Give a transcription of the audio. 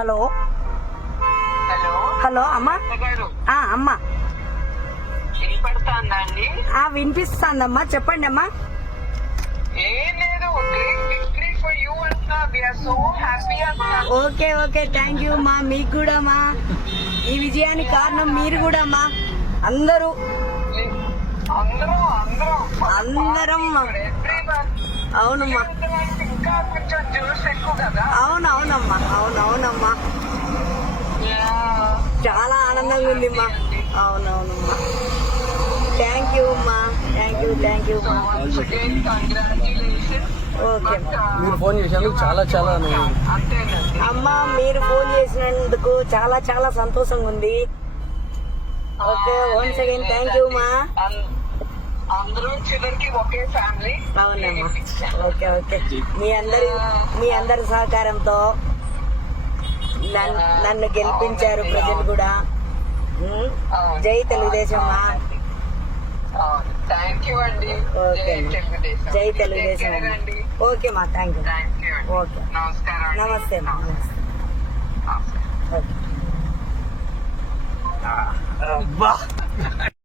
Hello hello hello అమ్మా. గారు అమ్మా వినపడుతుందా అండి? వినిపిస్తుందమ్మా, చెప్పండి అమ్మా. ఏం లేదు, గ్రేట్ విక్టరీ ఫర్ యూ అంటున్నా. వీఆర్ సో హ్యాపీ అంటున్నా. ఓకే ఓకే, థ్యాంక్ యూ మా. మీకు కూడా మా, ఈ విజయానికి కారణం మీరు కూడా మా. అందరూ అందరం అవునమ్మా. ఇంకా కొంచెం జ్యూస్ ఎక్కువ కదా. అవునవునమ్మా, అవునవునమ్మా, చాలా ఆనందంగా ఉంది మా. అవునవునమ్మా, థ్యాంక్ యూ అమ్మా, థ్యాంక్ యూ మా. ఓకే మీరు ఫోన్ చేసినందుకు చాలా చాలా అమ్మా, మీరు ఫోన్ చేసినందుకు చాలా చాలా సంతోషంగా ఉంది. Okay, once again thank you మా. అందరూ చివరికి ఒకే ఫ్యామిలీ. అవునమ్మా, ఓకే ఓకే. మీ అందరి సహకారంతో నన్ను గెలిపించారు ప్రజలు కూడా. జై తెలుగుదేశం మా. థ్యాంక్ యూ అండి. ఓకే జై తెలుగుదేశం. ఓకే మా, thank you. Thank you. Okay, నమస్కారం. నమస్తే మా, నమస్తే. నమస్కారం. ఓకే.